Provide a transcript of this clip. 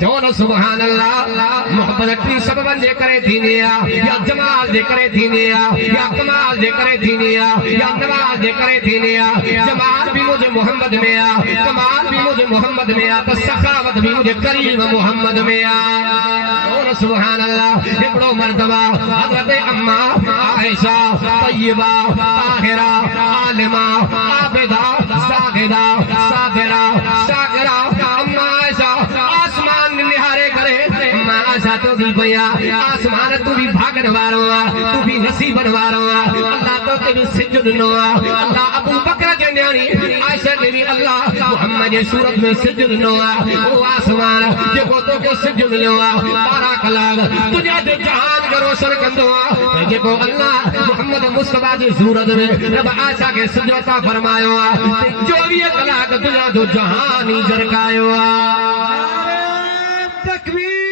चवण सुभान अल्लाह। मोहब्बत टी सब बंदे करे थींदी आ या जमाल जे करे थींदी आ या कमाल जे करे थींदी आ या नवाज जे करे थींदी आ। जमाल भी मुझे मोहम्मद में आ, कमाल भी मुझे मोहम्मद में आ, तो सखावत भी मुझे करीम मोहम्मद में आ। सुभान अल्लाह। हिकिड़ो मर्तबा हज़रत अम्मा आयशा तय्यबा ताहिरा आलिमा आबिदा सागिदा साबिरा शाकिरा अम्मा आयशा आसमान निहारे करे। अम्मा आयशा तो भी भैया आसमान तू भी भागन वारो आ, तू भी नसीबन वारो आ। अल्लाह तो के भी सिजद नो आ। अल्लाह अबू बकर के न्याणी आयशा के भी अल्लाह मोहम्मद जे सूरत में सिजद नो आ। ओ आसमान जेको तो के सिजद नो आ 12 कलाक तुझा जो जहान को रोशन कंदो आ। जेको अल्लाह मोहम्मद मुस्तफा जी सूरत में रब आयशा के सिजदा फरमायो आ। 24 कलाक तुझा जो जहान ही जरकायो आ। तकबीर।